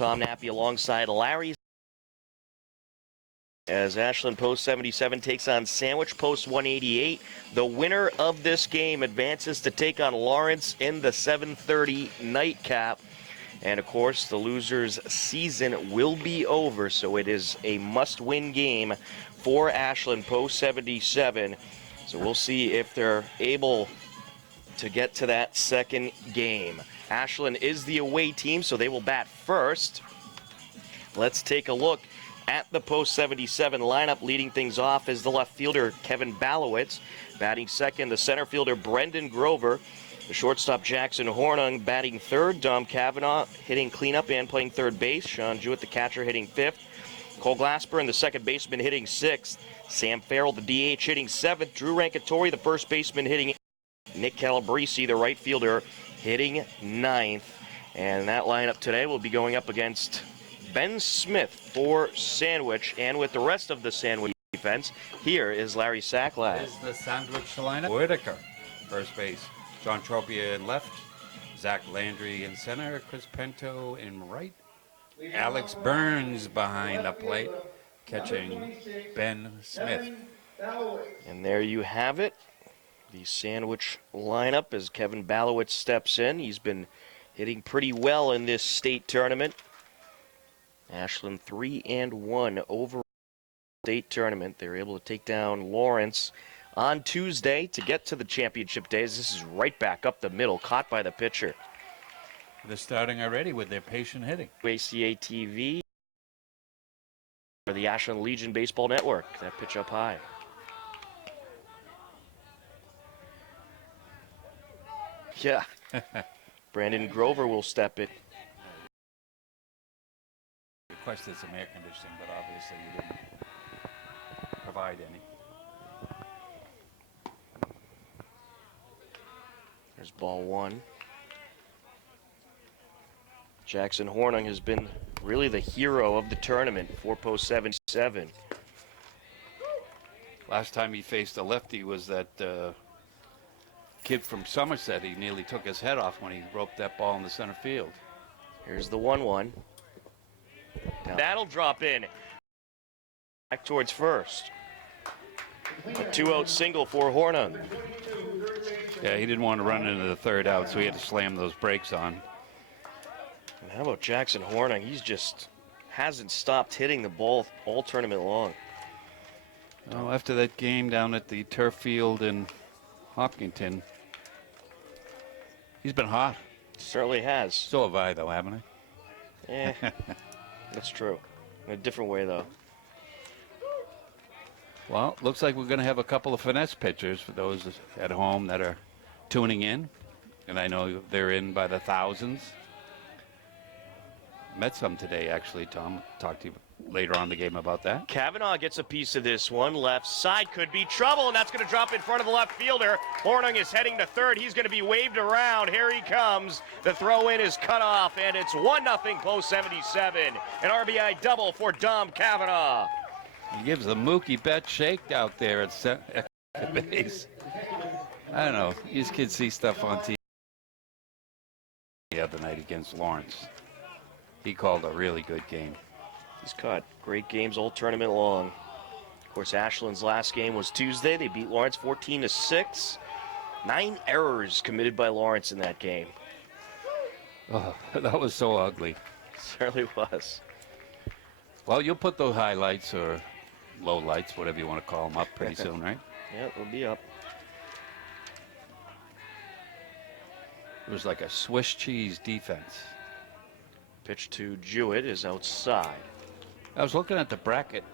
Tom Nappy alongside Larry. As Ashland Post 77 takes on Sandwich Post 188. The winner of this game advances to take on Lawrence in the 7:30 nightcap. And of course, the loser's season will be over, so it is a must-win game for Ashland Post 77. So we'll see if they're able to get to that second game. Ashland is the away team, so they will bat first. Let's take a look at the Post 77 lineup. Leading things off is the left fielder, Kevin Balowitz. Batting second, the center fielder, Brendan Grover. The shortstop, Jackson Hornung, batting third. Dom Cavanaugh hitting cleanup and playing third base. Sean Jewett, the catcher, hitting fifth. Cole Glasper, the second baseman, hitting sixth. Sam Farrell, the DH, hitting seventh. Drew Rankatori, the first baseman, hitting eighth. Nick Calabrese, the right fielder, hitting ninth. And that lineup today will be going up against Ben Smith for Sandwich, and with the rest of the Sandwich defense, here is Larry Sacklad. Is the Sandwich lineup. Whitaker, first base. John Tropia in left. Zach Landry in center. Chris Pinto in right. Alex Burns behind the plate, catching Ben Smith. And there you have it. The Sandwich lineup as Kevin Balowitz steps in. He's been hitting pretty well in this state tournament. Ashland 3-1 over state tournament. They were able to take down Lawrence on Tuesday to get to the championship days. This is right back up the middle, caught by the pitcher. They're starting already with their patient hitting. ACA TV for the Ashland Legion Baseball Network. That pitch up high. Yeah. Brandon Grover will step it. Requested some air conditioning, but obviously you didn't provide any. There's ball one. Jackson Hornung has been really the hero of the tournament for Post 77. Last time he faced a lefty was that kid from Somerset. He nearly took his head off when he roped that ball in the center field. Here's the 1-1. That'll drop in. Back towards first. A 2-out single for Hornung. Yeah, he didn't want to run into the third out, so he had to slam those brakes on. And how about Jackson Hornung? He's just hasn't stopped hitting the ball all tournament long. Well, after that game down at the turf field in Hopkinton, he's been hot. Certainly has. So have I, though, haven't I? Yeah, that's true. In a different way, though. Well, looks like we're going to have a couple of finesse pitchers for those at home that are tuning in. And I know they're in by the thousands. Met some today, actually, Tom. Talk to you later on in the game about that. Cavanaugh gets a piece of this one. Left side could be trouble, and that's going to drop in front of the left fielder. Hornung is heading to third. He's going to be waved around. Here he comes. The throw-in is cut off, and it's 1-0 Post 77. An RBI double for Dom Cavanaugh. He gives the Mookie Betts shake out there at base. I don't know. These kids see stuff on TV. The other night against Lawrence, he called a really good game. He's caught great games all tournament long. Of course, Ashland's last game was Tuesday. They beat Lawrence 14-6. 9 errors committed by Lawrence in that game. Oh, that was so ugly. Certainly was. Well, you'll put those highlights or lowlights, whatever you want to call them, up pretty soon, right? Yeah, it'll be up. It was like a Swiss cheese defense. Pitch to Jewett is outside. I was looking at the bracket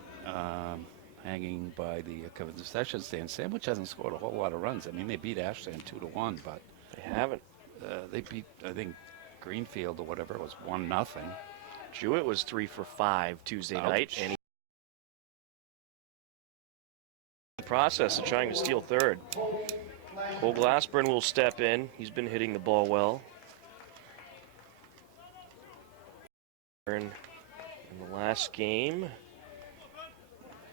hanging by the concession stand. Sandwich hasn't scored a whole lot of runs. I mean, they beat Ashland 2-1, but they haven't. They beat, I think, Greenfield or whatever. It was 1-0. Jewett was 3 for 5 Tuesday night, and he process of trying to steal third. Cole Glassburn will step in. He's been hitting the ball well. In the last game,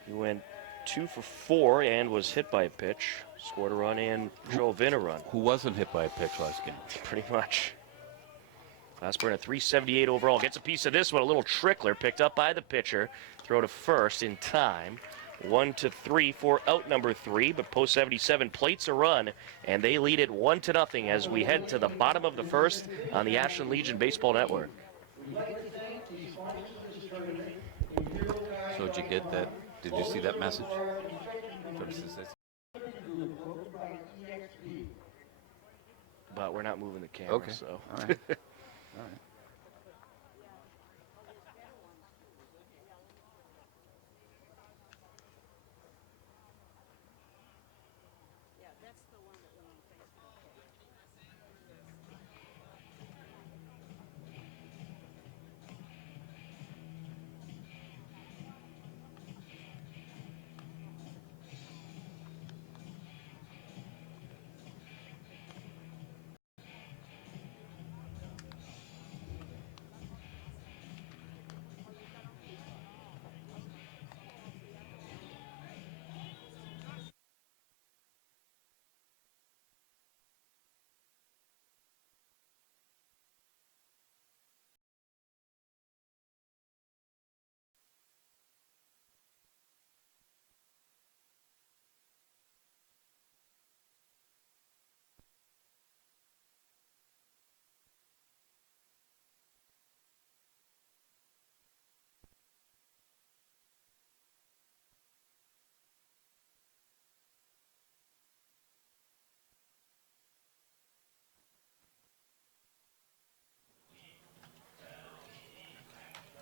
he went 2 for 4 and was hit by a pitch. Scored a run and drove in a run. Who wasn't hit by a pitch last game? Pretty much. Glassburn at 378 overall. Gets a piece of this one. A little trickler picked up by the pitcher. Throw to first in time. 1-3 for out number 3, but post 77 plates a run, and they lead it 1-0 as we head to the bottom of the first on the Ashland Legion Baseball Network. So did you get that? Did you see that message? But we're not moving the camera, Okay. so. All right. All right.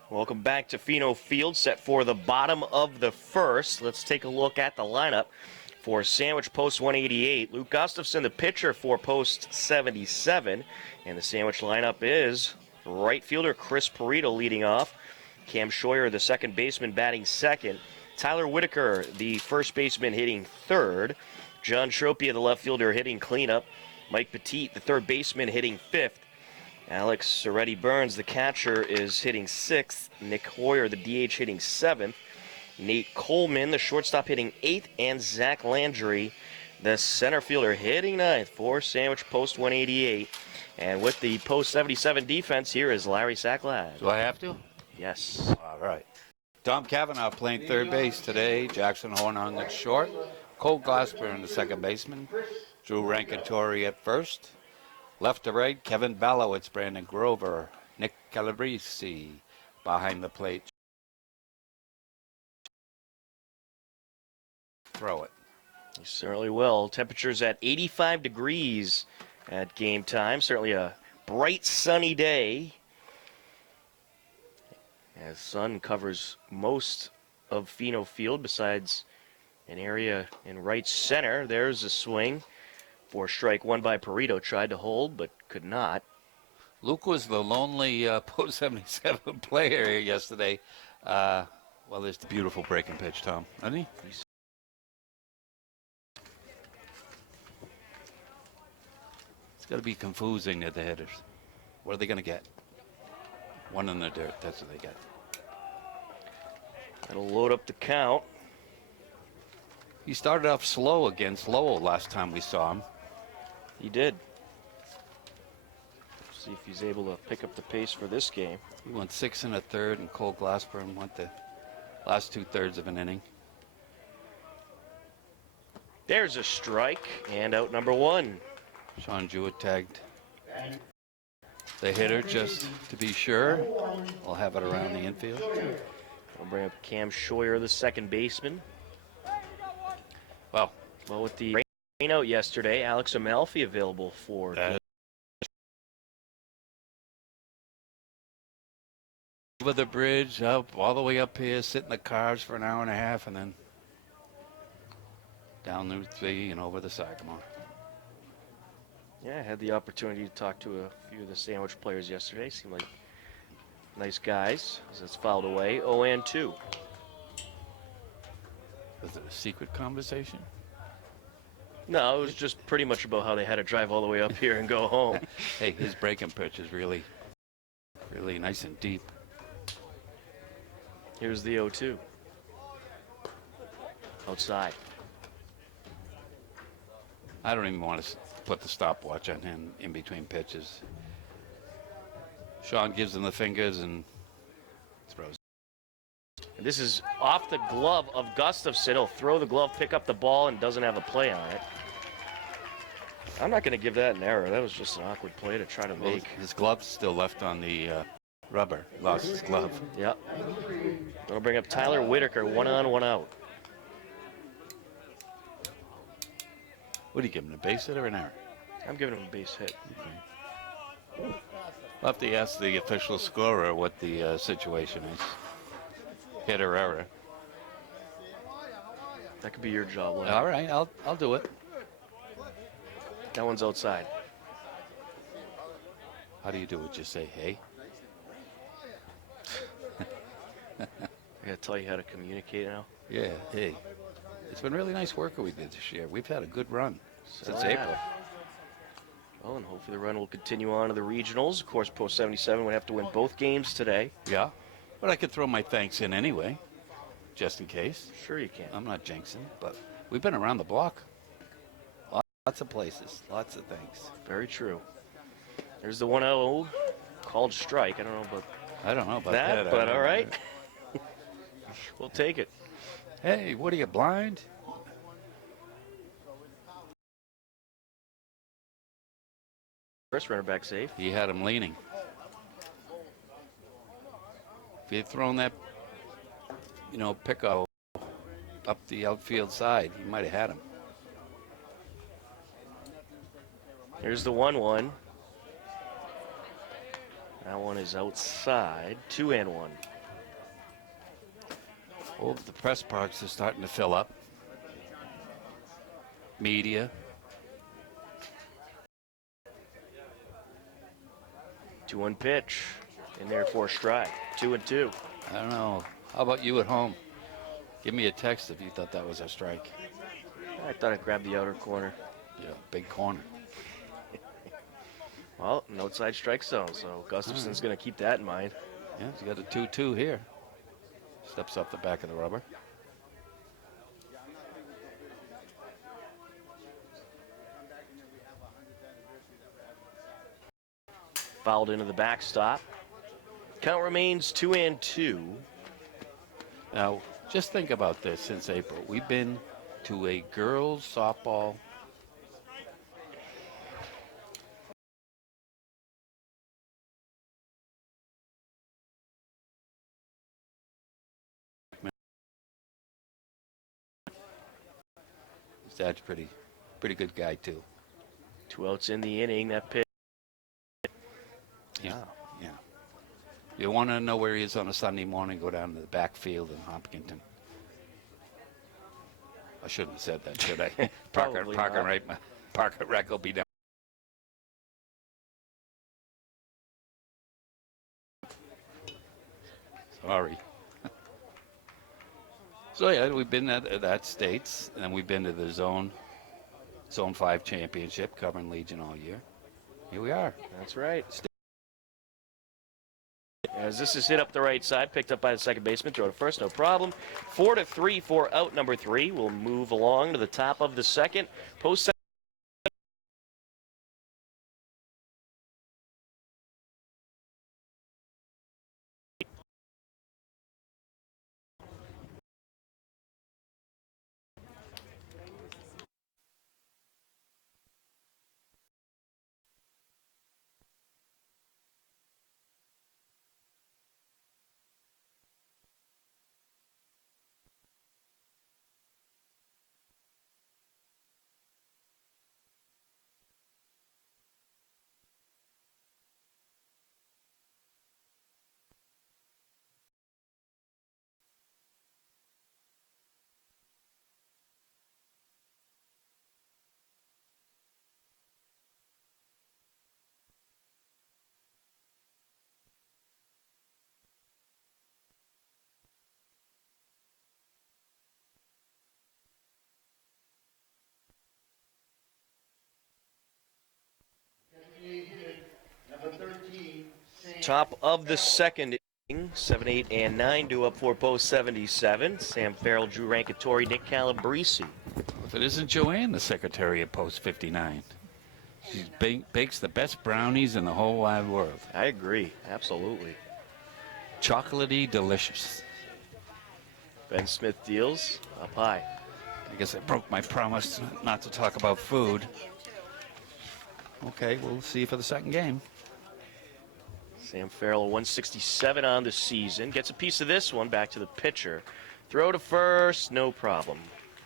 Welcome back to Pheno Field, set for the bottom of the first. Let's take a look at the lineup for Sandwich Post 188. Luke Gustafson, the pitcher for Post 77. And the Sandwich lineup is right fielder Chris Perito leading off. Cam Scheuer, the second baseman, batting second. Tyler Whitaker, the first baseman, hitting third. John Tropia, the left fielder, hitting cleanup. Mike Petit, the third baseman, hitting fifth. Alex Soretti Burns, the catcher, is hitting sixth. Nick Hoyer, the DH, hitting seventh. Nate Coleman, the shortstop, hitting eighth. And Zach Landry, the center fielder, hitting ninth for Sandwich Post 188. And with the Post 77 defense, here is Larry Sacklad. Do I have to? Yes. All right. Tom Cavanaugh playing third base today. Jackson Horn on the short. Cole Glassburn, the second baseman. Drew Rankatori at first. Left to right, Kevin Balowitz, Brandon Grover, Nick Calabrese behind the plate. Throw it. You certainly will. Temperatures at 85 degrees at game time. Certainly a bright, sunny day. As sun covers most of Pheno Field besides an area in right center. There's a swing. For strike one by Perito, tried to hold but could not. Luke was the lonely post 77 player here yesterday. Well, there's the beautiful breaking pitch, Tom, isn't he? It's got to be confusing to the hitters. What are they going to get? One in the dirt. That's what they get. That'll load up the count. He started off slow against Lowell last time we saw him. He did. See if he's able to pick up the pace for this game. He went 6 1/3, and Cole Glassburn went the last 2/3 of an inning. There's a strike, and out number one. Sean Jewett tagged the hitter just to be sure. We'll have it around the infield. We'll bring up Cam Scheuer, the second baseman. Well, with the rain out yesterday, Alex Amalfi available for over the bridge, up all the way up here, sit in the cars for an hour and a half, and then down Route 3 and over the Sagamore. Yeah, I had the opportunity to talk to a few of the Sandwich players yesterday. Seemed like nice guys. As it's fouled away, 0-2. Was it a secret conversation? No, it was just pretty much about how they had to drive all the way up here and go home. Hey, his breaking pitch is really, really nice and deep. Here's the 0-2. Outside. I don't even want to put the stopwatch on him in between pitches. Sean gives him the fingers and throws. And this is off the glove of Gustafson. He'll throw the glove, pick up the ball, and doesn't have a play on it. I'm not going to give that an error. That was just an awkward play to try to make. His glove's still left on the rubber. Lost his glove. Yep. Going to bring up Tyler Whitaker, 1 on, 1 out. What do you give him, a base hit or an error? I'm giving him a base hit. Okay. We'll have to ask the official scorer what the situation is. Hit or error. That could be your job, Larry. All right, I'll do it. That one's outside. How do you do it? Just say, hey? I gotta tell you how to communicate now. Yeah, hey. It's been really nice work we did this year. We've had a good run since April. Well, and hopefully the run will continue on to the regionals. Of course, Post 77 would have to win both games today. Yeah, but I could throw my thanks in anyway, just in case. Sure you can. I'm not jinxing, but we've been around the block. Lots of places, lots of things. Very true. There's the 1-0 called strike. I don't know about that, but all right. We'll take it. Hey, what are you, blind? First runner back safe. He had him leaning. If he had thrown that, pickup up the outfield side, he might have had him. Here's the 1-1. That one is outside. 2-1. Oh, the press box is starting to fill up. Media. 2-1 pitch. In there for a strike. 2-2. I don't know. How about you at home? Give me a text if you thought that was a strike. I thought I grabbed the outer corner. Yeah, big corner. Well, an outside strike zone, so Gustafson's going to keep that in mind. Yeah, he's got a 2-2 here. Steps off the back of the rubber. Fouled into the backstop. Count remains 2-2. Now, just think about this since April. We've been to a girls' softball Dad's pretty good guy too. 2 outs in the inning. That pitch. Yeah. You want to know where he is on a Sunday morning? Go down to the backfield in Hopkinton. I shouldn't have said that, should I? Parker Rec will be down. Sorry. So yeah, we've been at that States, and then we've been to the Zone 5 championship, covering Legion all year. Here we are. That's right. As this is hit up the right side, picked up by the second baseman, throw to first, no problem. 4-3 for out number 3. We'll move along to the top of the second. Post top of the second inning, 7, 8, and 9 due up for Post 77. Sam Farrell, Drew Rankatori, Nick Calabrese. If it isn't Joanne, the secretary at Post 59. She bakes the best brownies in the whole wide world. I agree. Absolutely. Chocolatey delicious. Ben Smith deals up high. I guess I broke my promise not to talk about food. Okay, we'll see you for the second game. Sam Farrell, 167 on the season. Gets a piece of this one back to the pitcher. Throw to first, no problem.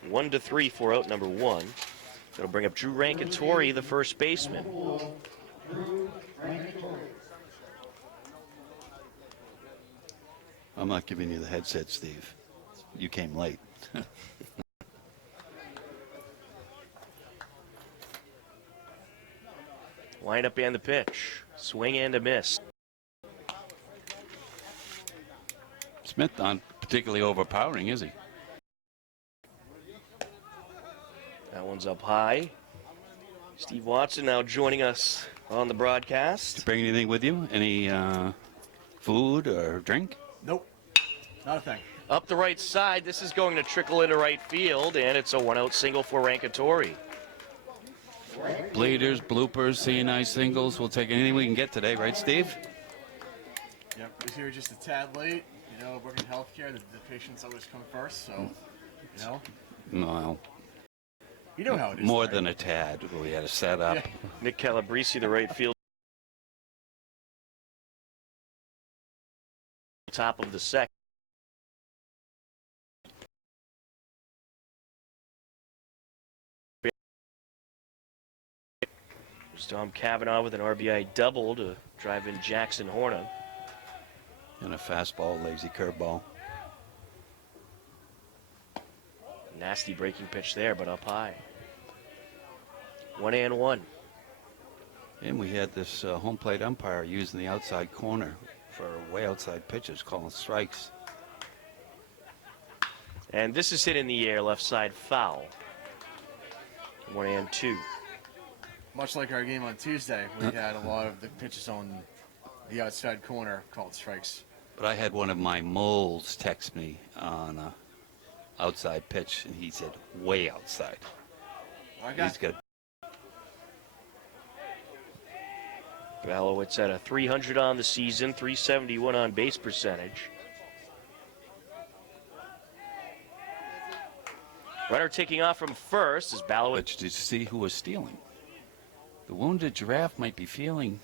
1-3 for out number one. That'll bring up Drew Rankatori, the first baseman. I'm not giving you the headset, Steve. You came late. Lineup and the pitch. Swing and a miss. Smith not particularly overpowering, is he? That one's up high. Steve Watson now joining us on the broadcast. Did you bring anything with you? Any food or drink? Nope, not a thing. Up the right side, this is going to trickle into right field, and it's a one-out single for Rankatori. Bleeders, bloopers, CNI singles. We'll take anything we can get today, right, Steve? Yep, was here just a tad late. You know, working healthcare, the patients always come first, so, you know. No, You know how it is. more right? than a tad. We had to set up. Yeah. Nick Calabrese, the right field. Top of the second. There's Tom Cavanaugh with an RBI double to drive in Jackson Horner. And a fastball, lazy curveball. Nasty breaking pitch there, but up high. 1-1. And we had this home plate umpire using the outside corner for way outside pitches, calling strikes. And this is hit in the air, left side foul. 1-2. Much like our game on Tuesday, we had a lot of the pitches on the outside corner called strikes. But I had one of my moles text me on a outside pitch, and he said, way outside. He's got. Balowitz at a 300 on the season, 371 on base percentage. Runner taking off from first is Balowitz. Did you see who was stealing? The wounded giraffe might be feeling.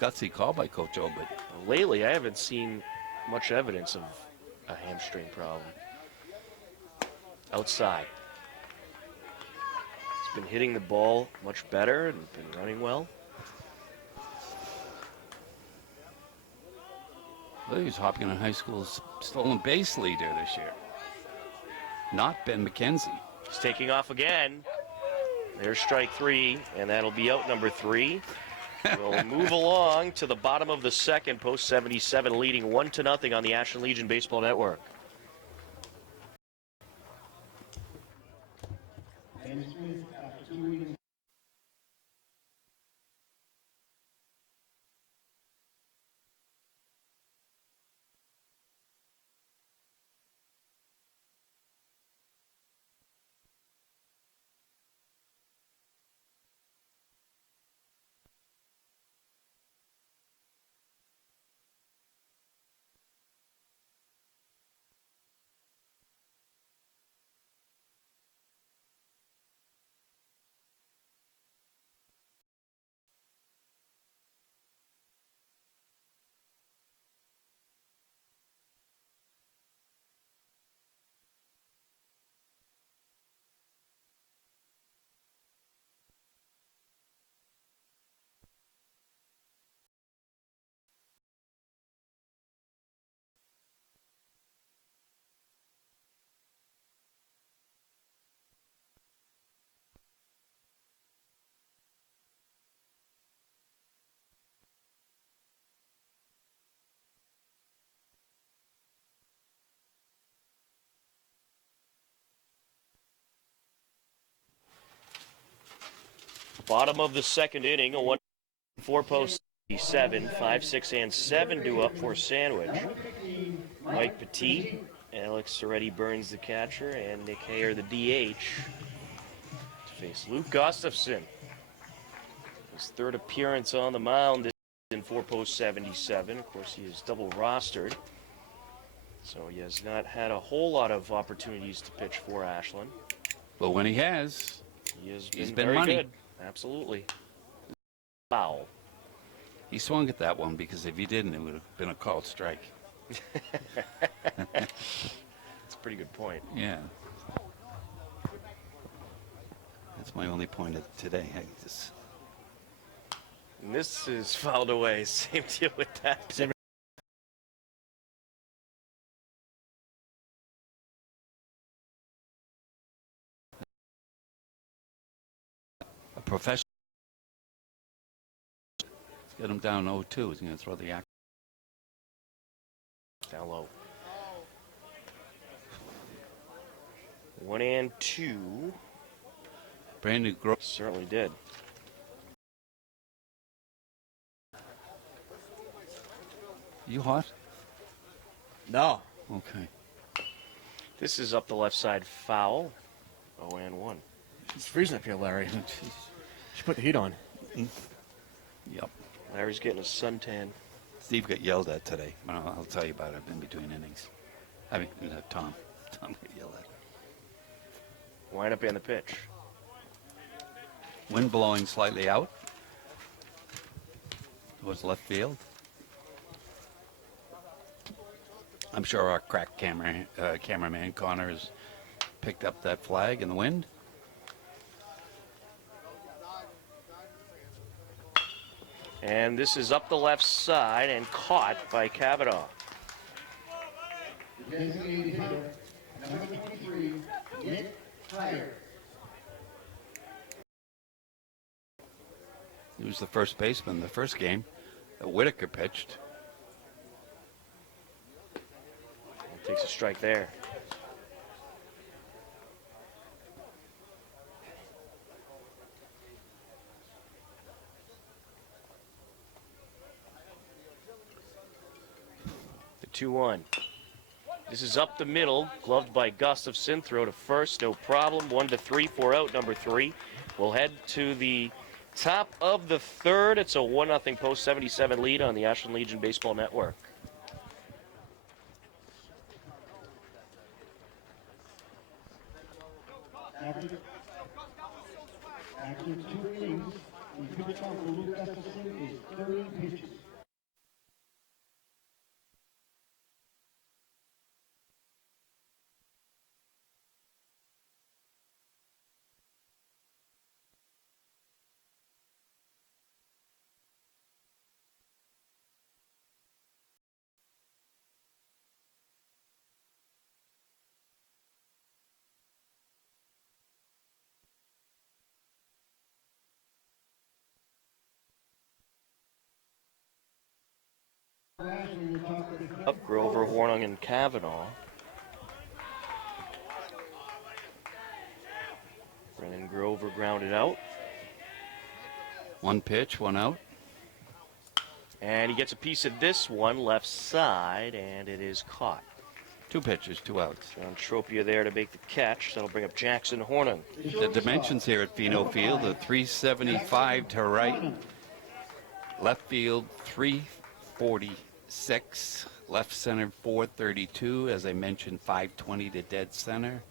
Gutsy call by Coach Obert. Lately, I haven't seen much evidence of a hamstring problem. Outside. He's been hitting the ball much better and been running well. Well, he was Hopkins High School's stolen base leader this year. Not Ben McKenzie. He's taking off again. There's strike three, and that'll be out number three. We'll move along to the bottom of the second, post 77, leading 1-0 on the Ashland Legion Baseball Network. Bottom of the second inning, a 1-4 post 7, 5, 6, and 7 due up for Sandwich. Mike Petit Alex already Burns the catcher, and Nick Hayer the DH to face Luke Gustafson. His third appearance on the mound in 4-post-77. Of course, he is double rostered, so he has not had a whole lot of opportunities to pitch for Ashland. But when he has, He's been very money. good. Absolutely. Foul. He swung at that one because if he didn't, it would have been a called strike. That's a pretty good point. Yeah. That's my only point of today. And this is fouled away. Same deal with that. A professional. Let's get him down 0-2. He's going to throw the act. Down low. 1-2. Brandon Grove. Certainly did. You hot? No. Okay. This is up the left side foul. 0-1. It's freezing up here, Larry. Oh, jeez. Should put the heat on. Yep. Larry's getting a suntan. Steve got yelled at today. I'll tell you about it in between innings. I mean, Tom. Tom got yelled at. Wind up in the pitch. Wind blowing slightly out towards left field. I'm sure our crack cameraman Connor has picked up that flag in the wind. And this is up the left side and caught by Kavanaugh. The designated hitter, number 23, Nick Hayer. He was the first baseman the first game that Whitaker pitched. Takes a strike there. The 2-1. This is up the middle, gloved by Gustafson. Throw to first, no problem. 1-3, 4 out, number 3. We'll head to the top of the third. It's a 1-0 post-77 lead on the Ashland Legion Baseball Network. After 2 innings, the pitch count for Luke Gustafson is 30 pitches. Up Grover, Hornung, and Kavanaugh. Brennan Grover grounded out. 1 pitch, 1 out. And he gets a piece of this one left side, and it is caught. 2 pitches, 2 outs. John Tropia there to make the catch. That'll bring up Jackson Hornung. The dimensions here at Pheno Field are 375 to right. Left field 346. Left center 432. As I mentioned, 520 to dead center.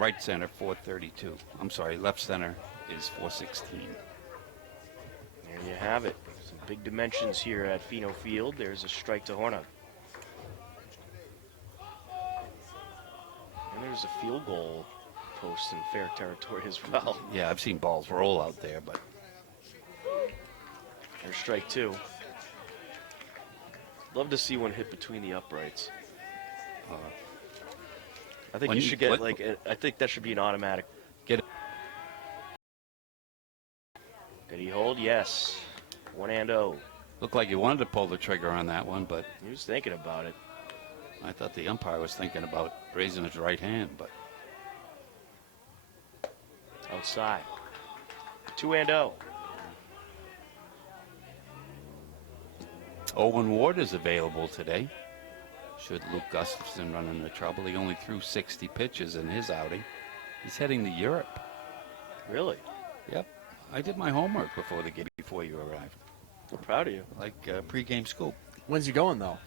Right center 432. I'm sorry, left center is 416. There you have it. Some big dimensions here at Pheno Field. There's a strike to Hornung. And there's a field goal post in fair territory as well. Yeah, I've seen balls roll out there, but There's strike 2. Love to see one hit between the uprights. I think you should get I think that should be an automatic. Get it. Did he hold? Yes. 1-0. Looked like he wanted to pull the trigger on that one, but He was thinking about it. I thought the umpire was thinking about raising his right hand, but Outside. 2-0. Owen Ward is available today. should Luke Gustafson run into trouble. He only threw 60 pitches in his outing. He's heading to Europe. Really? Yep. I did my homework before the game, before you arrived. I'm proud of you. Like pregame scoop. When's he going though?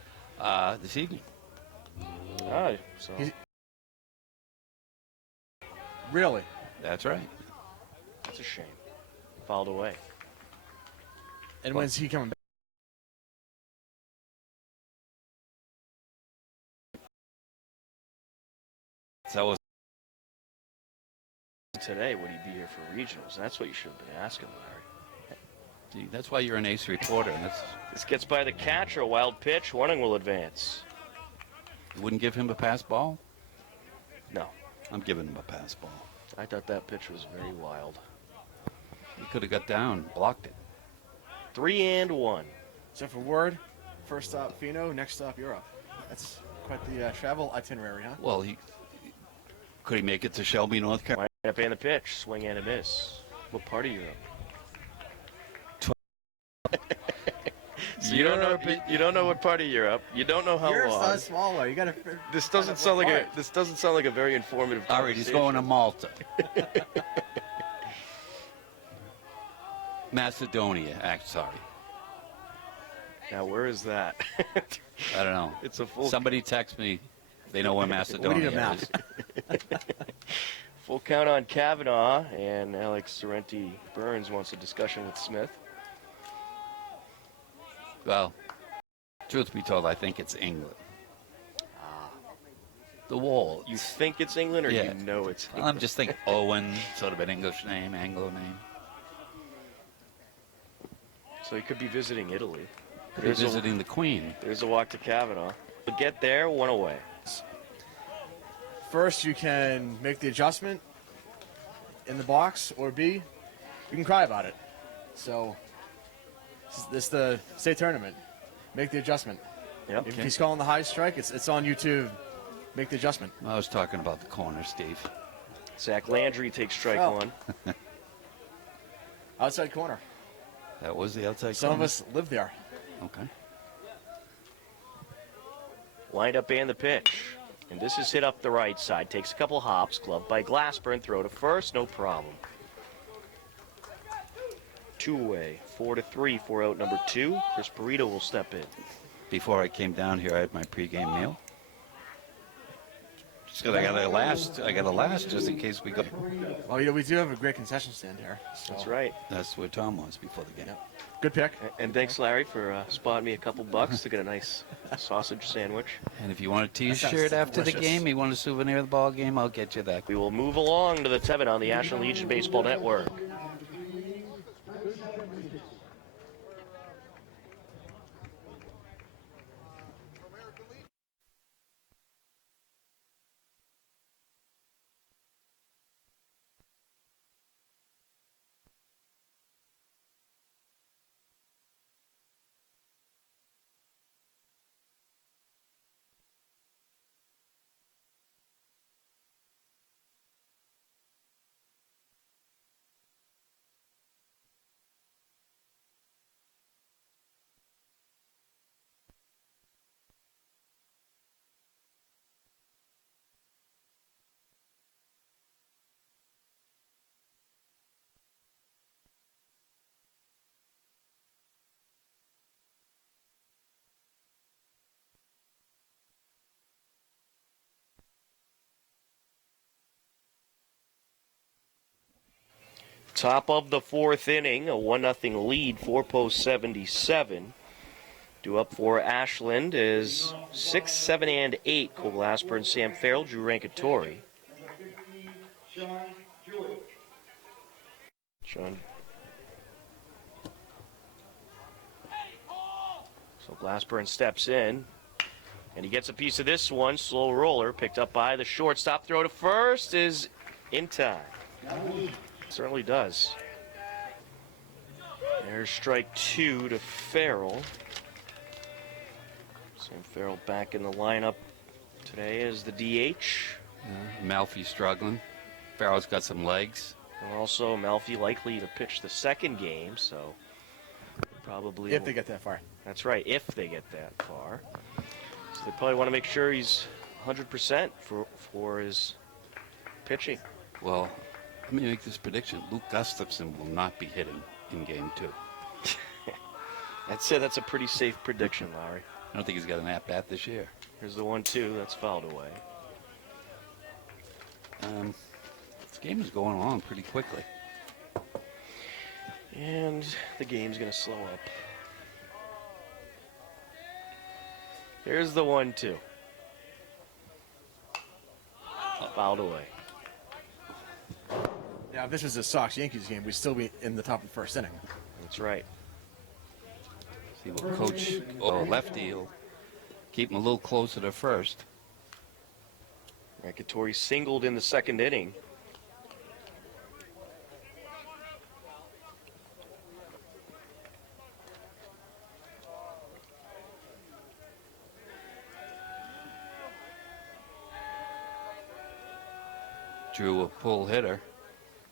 This evening. So Really? That's right. that's a shame. Fouled away. And when's he coming back? That was Today, would he be here for regionals? That's what you should have been asking, Larry. see, that's why you're an ace reporter. This gets by the catcher. A wild pitch. Warning will advance. You wouldn't give him a pass ball? No. I'm giving him a pass ball. I thought that pitch was very wild. He could have got down, blocked it. 3-1. So for Word, first stop Fino, next stop Europe. That's quite the travel itinerary, huh? Well, could he make it to Shelby, North Carolina? Wind up and the pitch. Swing and a miss. What part of Europe? So you don't know what part of Europe. You don't know how Europe's long. not smaller. You gotta. This doesn't sound like a very informative. All right, he's going to Malta. Macedonia, sorry. Now where is that? I don't know. It's a full. Somebody text me. They know where Macedonia We need a map. is. Full count on Kavanaugh, and Alex Sorrenti Burns wants a discussion with Smith. Well, truth be told, I think it's England. The Wolves. You think it's England, or Yeah. you know it's Well, England? I'm just thinking Owen, sort of an English name, Anglo name. So he could be visiting Italy. Could be visiting the Queen. There's a walk to Kavanaugh. We'll get there, one away. First, you can make the adjustment in the box, or B, you can cry about it. So, this is the state tournament. Make the adjustment. Yep. If he's calling the high strike, it's on you to make the adjustment. I was talking about the corner, Steve. Zach Landry takes strike Oh. one. Outside corner. That was the outside Some corner? of us live there. Okay. Wind up and the pitch. And this is hit up the right side. Takes a couple hops. Gloved by Glassburn. Throw to first. No problem. 2 away. 4-3 for out number 2. Chris Burrito will step in. Before I came down here, I had my pregame meal. Just 'cause I got a last just in case we go. Well, you know, we do have a great concession stand here. So. That's right. That's where Tom was before the game. Yep. Good pick. And thanks, Larry, for spotting me a couple bucks to get a nice sausage sandwich. And if you want a That sounds T-shirt after the delicious. game, you want a souvenir of the ball game, I'll get you that. We will move along to the 7 on the Ashland Legion Baseball Network. Top of the 4th inning, a 1-0 lead, 4-77. Due up for Ashland is 6, 7, and 8. Cole Glassburn, Sam Farrell, Drew Rankatori. Sean. So Glassburn steps in, and he gets a piece of this one. Slow roller, picked up by the shortstop. Throw to first is in time. Certainly does. There's strike 2 to Farrell. Sam Farrell back in the lineup today as the DH. Malfi struggling. Farrell's got some legs. And also Malfi likely to pitch the second game, so probably If they get that far. That's right, if they get that far. So they probably want to make sure he's 100% for his pitching. Well, let me make this prediction. Luke Gustafson will not be hitting in Game 2. I'd say that's a pretty safe prediction, Larry. I don't think he's got an at-bat this year. Here's the 1-2. That's fouled away. This game is going along pretty quickly. And the game's going to slow up. Here's the 1-2. Fouled away. Now, if this was a Sox-Yankees game, we'd still be in the top of the first inning. That's right. See what coach lefty will keep him a little closer to first. Rankatori singled in the second inning. Drew a pull hitter.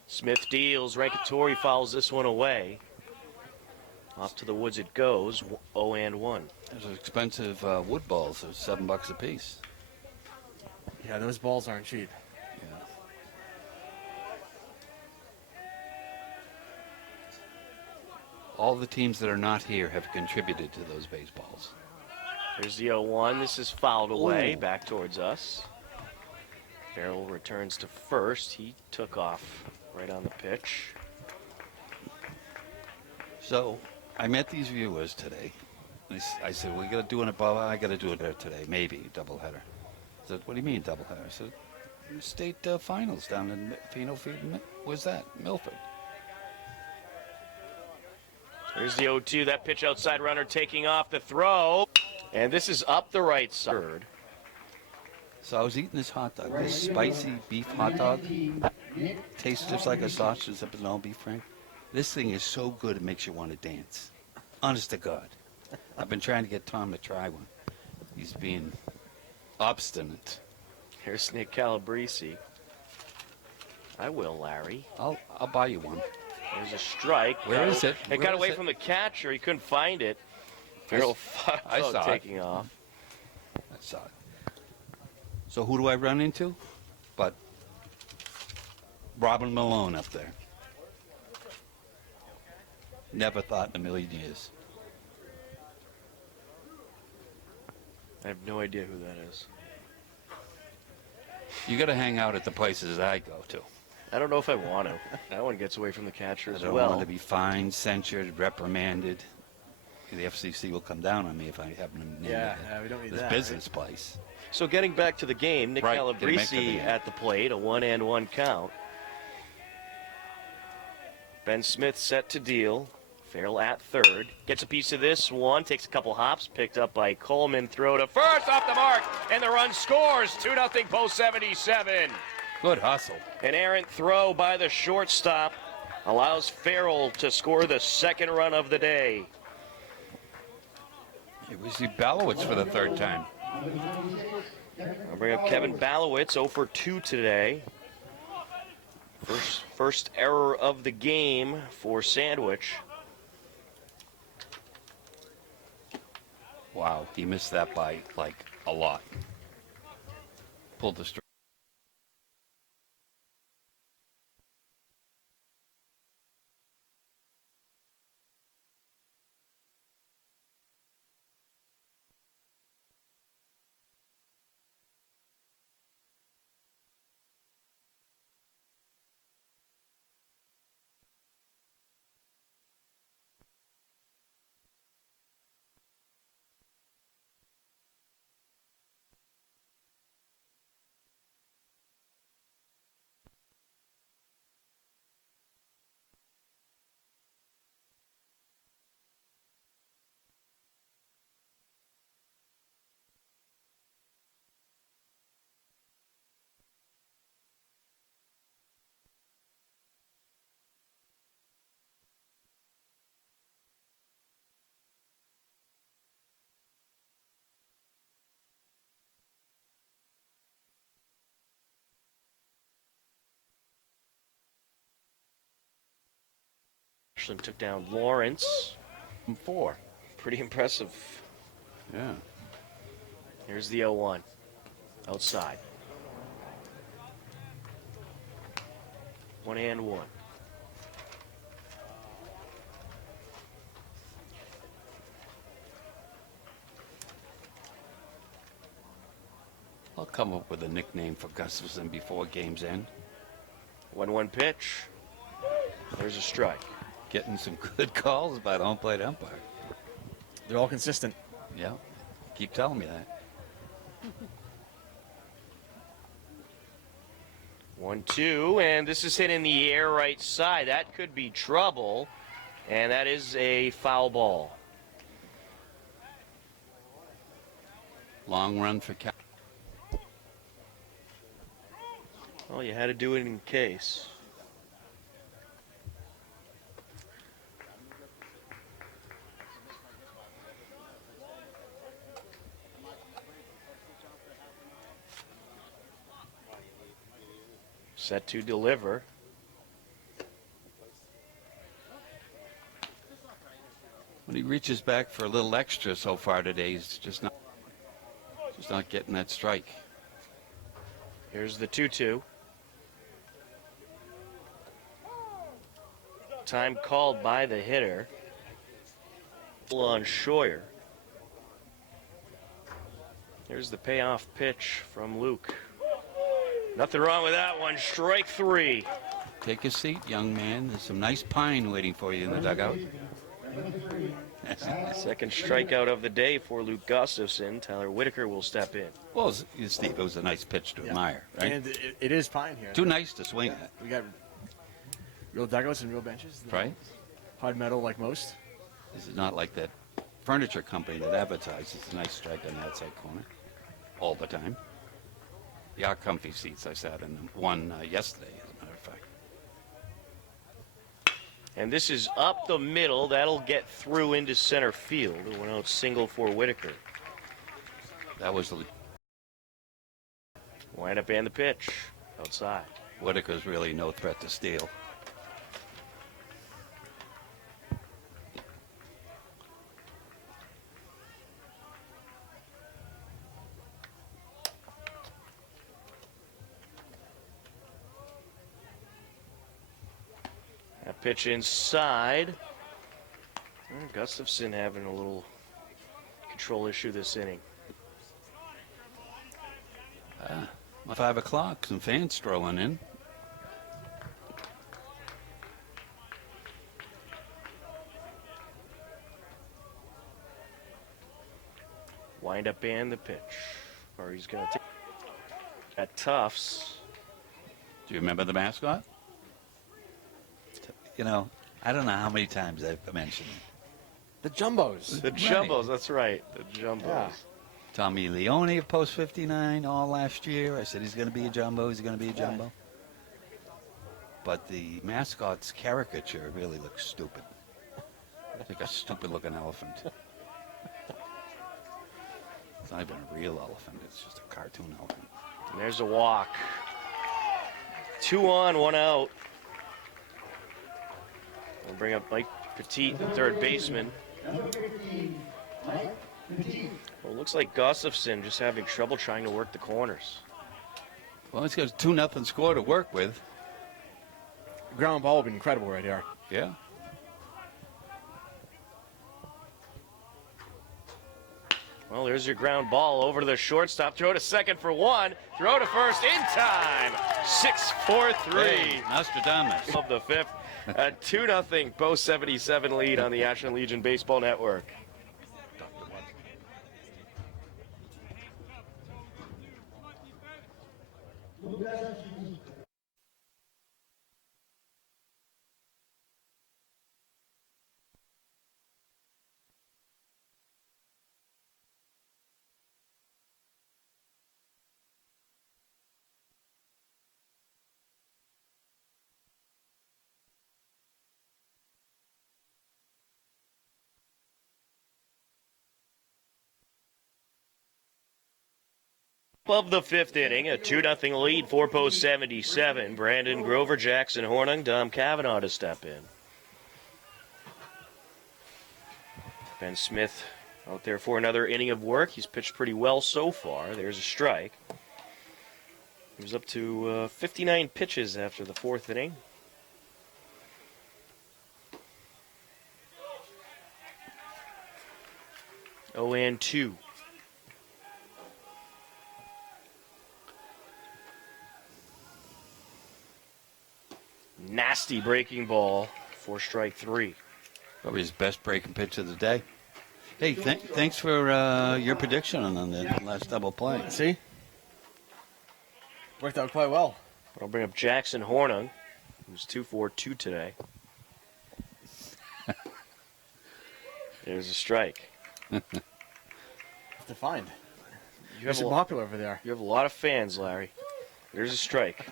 Smith deals. Rankatori fouls this one away. Off to the woods it goes. 0-1. Those are expensive wood balls. They're $7 a piece. Yeah, those balls aren't cheap. Yeah. All the teams that are not here have contributed to those baseballs. Here's the 0-1. This is fouled away. Ooh. Back towards us. Farrell returns to first. He took off right on the pitch. So I met these viewers today. I said, we got to do it above. I got to do it there today. Maybe doubleheader. I said, what do you mean doubleheader? I said, state finals down in Pheno Field. Where's that? Milford. Here's the 0-2. That pitch outside runner taking off the throw. And this is up the right side. So I was eating this hot dog, this spicy beef hot dog. Tastes just like a sausage except it's all beef, Frank. This thing is so good it makes you want to dance. Honest to God. I've been trying to get Tom to try one. He's being obstinate. Here's Nick Calabrese. I will, Larry. I'll buy you one. There's a strike. Where is it? It Where got is away it? from the catcher. He couldn't find it. Farrell I saw it. taking off. I saw it. So who do I run into? But Robin Malone up there. Never thought in a million years. I have no idea who that is. You got to hang out at the places I go to. I don't know if I want to. That one gets away from the catcher I as don't well. want to be fined, censured, reprimanded. The FCC will come down on me if I happen to name we don't need this that. business place. So getting back to the game, Nick Right, getting back to the Calabrese game. at the plate, a 1-1 count. Ben Smith set to deal. Farrell at third. Gets a piece of this one, takes a couple hops, picked up by Coleman, throw to first, off the mark, and the run scores. 2-0 post 77. Good hustle. An errant throw by the shortstop allows Farrell to score the second run of the day. Here we see Balowitz for the third time. I'll bring up Kevin Balowitz, 0 for 2 today. First error of the game for Sandwich. Wow, he missed that by, like, a lot. Pulled the strike. Ashland took down Lawrence. 4. Pretty impressive. Yeah. Here's the 0-1. Outside. 1-1. I'll come up with a nickname for Gustafson before games end. 1-1 pitch. There's a strike. Getting some good calls by the home plate umpire. They're all consistent. Yeah, keep telling me that. 1-2, and this is hit in the air right side. That could be trouble, and that is a foul ball. Long run for Cal. Well, you had to do it in case. Set to deliver. When he reaches back for a little extra so far today, he's just not getting that strike. Here's the 2-2. Time called by the hitter. On Scheuer. Here's the payoff pitch from Luke. Nothing wrong with that one. Strike 3. Take a seat, young man. There's some nice pine waiting for you in the dugout. Second strikeout of the day for Luke Gustafson. Tyler Whitaker will step in. Well, Steve, it was a nice pitch to admire, right? And it is pine here. Too nice to swing at, We got real dugouts and real benches. right? Hard metal like most. This is not like that furniture company that advertises a nice strike on the outside corner all the time. They are comfy seats. I sat in one yesterday, as a matter of fact. And this is up the middle. That'll get through into center field. It went out single for Whitaker. That was the Wind up and the pitch. Outside. Whitaker's really no threat to steal. That pitch inside. Gustafson having a little control issue this inning. 5 o'clock, some fans strolling in. Wind up and the pitch. Or he's going to take at Tufts. Do you remember the mascot? You know, I don't know how many times I've mentioned it. The Jumbos. The Jumbos, that's right. The Jumbos. Yeah. Tommy Leone of Post 59 all last year. I said he's going to be a jumbo. He's going to be a jumbo. But the mascot's caricature really looks stupid. It's like a stupid-looking elephant. It's not even a real elephant. It's just a cartoon elephant. And there's a walk. 2 on, 1 out. We'll bring up Mike Petit, the third baseman. Well, it looks like Gustafson just having trouble trying to work the corners. Well, he's got a 2-0 score to work with. Ground ball would be incredible right here. Yeah. Well, there's your ground ball over to the shortstop. Throw to second for 1. Throw to first in time. 6-4-3. Hey, Nostradamus. Of the 5th. A 2-0 Post 77 lead on the Ashland Legion Baseball Network. Of the 5th inning, a 2-0 lead for Post 77. Brandon Grover, Jackson Hornung, Dom Cavanaugh to step in. Ben Smith Out there for another inning of work. He's pitched pretty well so far. There's a strike. He was up to 59 pitches after the 4th inning. Oh, and 2. Nasty breaking ball for strike 3. Probably his best breaking pitch of the day. Hey, thanks for your prediction on the last double play. See? Worked out quite well. I'll bring up Jackson Hornung, who's 2-for-2 today. There's a strike. Tough to find. You have, You're popular over there. you have a lot of fans, Larry. There's a strike.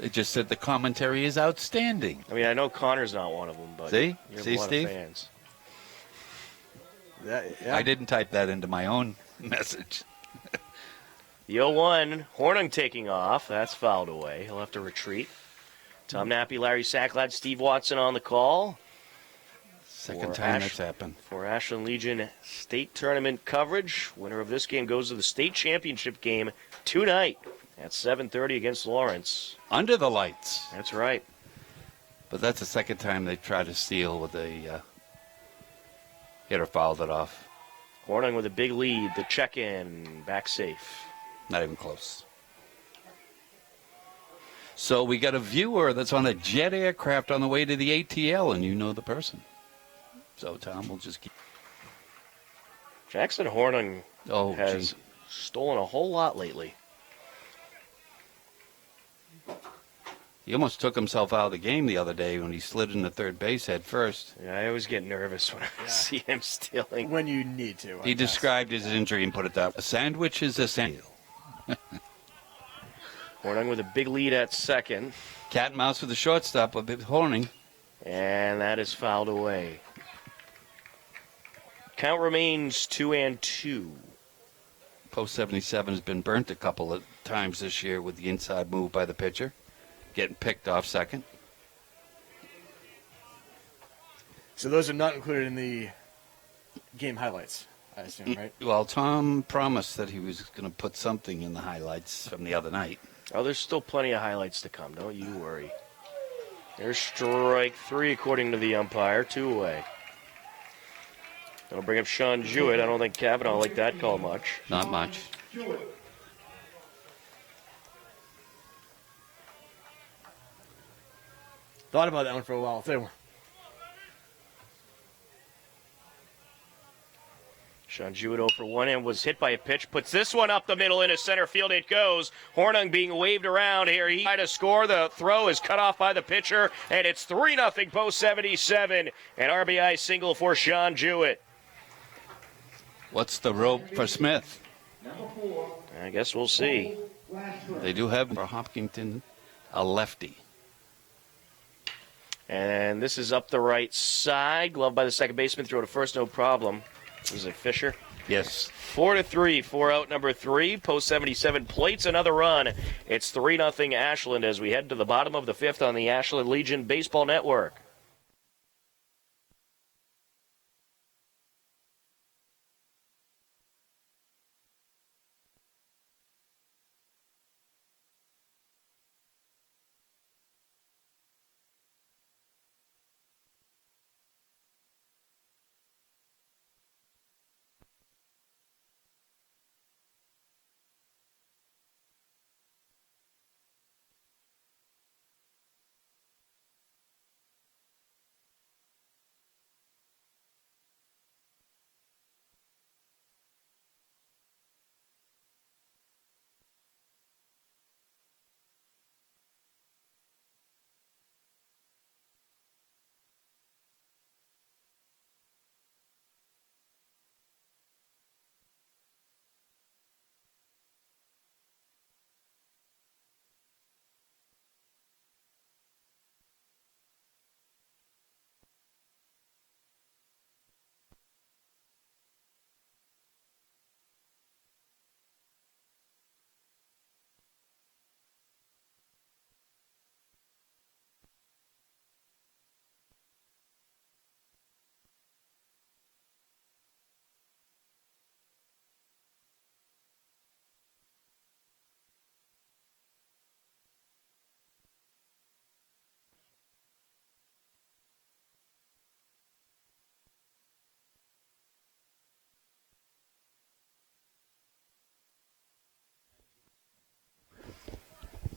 They just said the commentary is outstanding. I mean, I know Connor's not one of them, but See? you have See, a lot Steve? of fans. Yeah. I didn't type that into my own message. The 0-1, Hornung taking off. That's fouled away. He'll have to retreat. Tom Nappy, Larry Sacklad, Steve Watson on the call Second For time Ash- that's happened. for Ashland Legion state tournament coverage. Winner of this game goes to the state championship game tonight at 7:30 against Lawrence. Under the lights. That's right. But that's the second time they tried to steal with a hitter fouled it off. Hornung with a big lead. The check-in, back safe. Not even close. So we got a viewer that's on a jet aircraft on the way to the ATL, and you know the person. So, Tom, we'll just keep... Jackson Hornung Oh, has gee. stolen a whole lot lately. He almost took himself out of the game the other day when he slid into third base head first. Yeah, I always get nervous when I see him stealing. When you need to. I He guess. described his injury and put it that way. A sandwich is a sandwich. Hornung with a big lead at second, Cat and mouse with the shortstop with Horning. and that is fouled away. Count remains 2-2. Post 77 has been burnt a couple of times this year with the inside move by the pitcher, getting picked off second. So those are not included in the game highlights, I assume, right? Well, Tom promised that he was going to put something in the highlights from the other night. Oh, there's still plenty of highlights to come. Don't you worry. There's strike 3 according to the umpire. 2 away. That'll bring up Sean Jewett. I don't think Kavanaugh liked that call much. Not much. Thought about that one for a while, too. Sean Jewett 0 for 1 and was hit by a pitch. Puts this one up the middle into center field. It goes. Hornung being waved around here. He tried to score. The throw is cut off by the pitcher, and it's 3-0 post 77. An RBI single for Sean Jewett. What's the rope for Smith? I guess we'll see. They do have for Hopkinton a lefty. And this is up the right side. Glove by the second baseman. Throw to first, no problem. Was it Fisher? Yes. 4-3, 4 out number 3. Post 77 plates another run. It's 3-0 Ashland as we head to the bottom of the 5th on the Ashland Legion Baseball Network.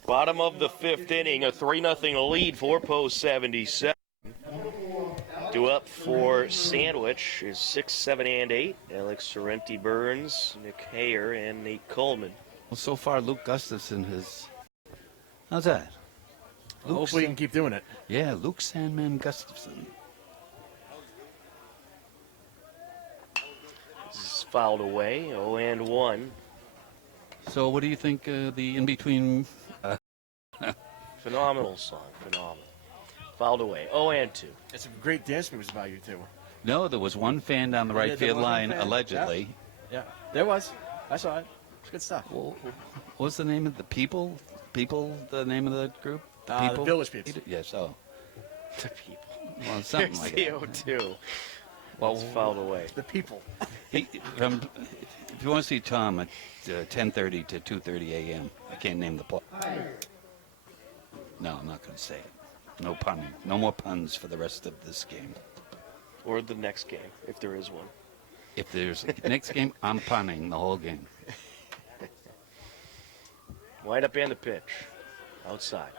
Bottom of the 5th inning, a 3-0 lead for Post 77. Due up for Sandwich is 6, 7, and 8. Alex Sorrenti Burns, Nick Hayer, and Nate Coleman. Well, so far, Luke Gustafson has. How's that? Hopefully he can keep doing it. Yeah, Luke Sandman Gustafson. This is fouled away, 0-1. So, what do you think the in between? Phenomenal song, phenomenal. Fouled away, 0-2. It's a great dance moves by you two. No, there was one fan down the right Yeah, there field was one line, fan. allegedly. Yeah, there was. I saw it. It's good stuff. Well, what was the name of the people? People, the name of the group? The Village Peeps. Yes, oh. The people. Well, something Here's like the that. 0-2. Well, It's fouled away. The people. if you want to see Tom at 10:30 to 2:30 a.m., I can't name the play. No, I'm not going to say it. No punning. No more puns for the rest of this game. Or the next game, if there is one. If there's next game, I'm punning the whole game. Wind up and the pitch. Outside.